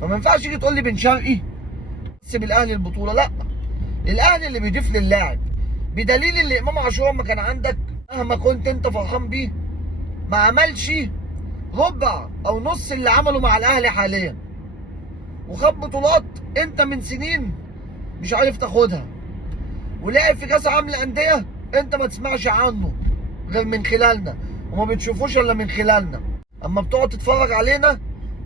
فما ينفعش تيجي تقول لي بن شرقي كسب الاهلي البطوله، لا. الاهلي اللي بيضيف للاعب، بدليل اللي امام عاشور ما كان عندك مهما كنت انت فرحان بيه ما عملش ربع او نص اللي عمله مع الاهلي حاليا، وخد بطولات انت من سنين مش عارف تاخدها، ولعب في كاس العالم للانديه انت ما تسمعش عنه غير من خلالنا، وما بتشوفوش الا من خلالنا اما بتقعد تتفرج علينا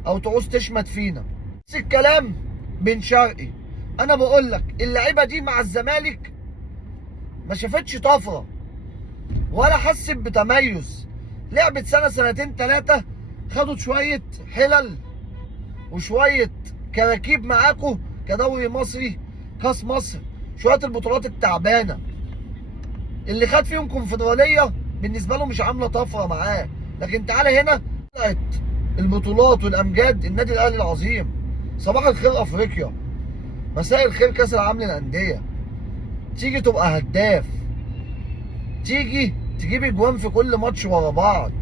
او تعوز تشمت فينا. نفس الكلام بن شرقي. انا بقول لك اللعيبه دي مع الزمالك ما شافتش طفره ولا حست بتميز، لعبت سنه سنتين ثلاثه، خدوا شويه حلل وشويه كراكيب معاكوا كدوري مصري، كاس مصر، شويه البطولات التعبانه اللي خد فيهم كونفدراليه بالنسبه له مش عامله طفره معاه. لكن تعالى هنا طلعت البطولات والامجاد، النادي الاهلي العظيم، صباح الخير افريقيا، مساء الخير كاس العالم للانديه، تيجي تبقى هداف، تيجي تجيب اجوان في كل ماتش ورا بعض.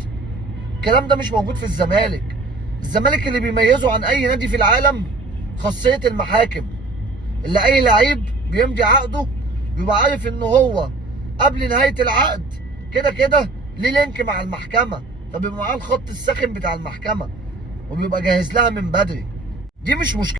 الكلام ده مش موجود في الزمالك. الزمالك اللي بيميزه عن اي نادي في العالم خاصيه المحاكم، اللي اي لعيب بيمضي عقده بيبقى عارف ان هو قبل نهايه العقد كده كده ليه لينك مع المحكمه، فبيبقى معاه الخط الساخن بتاع المحكمه وبيبقى جاهز لها من بدري. دي مش مشكله.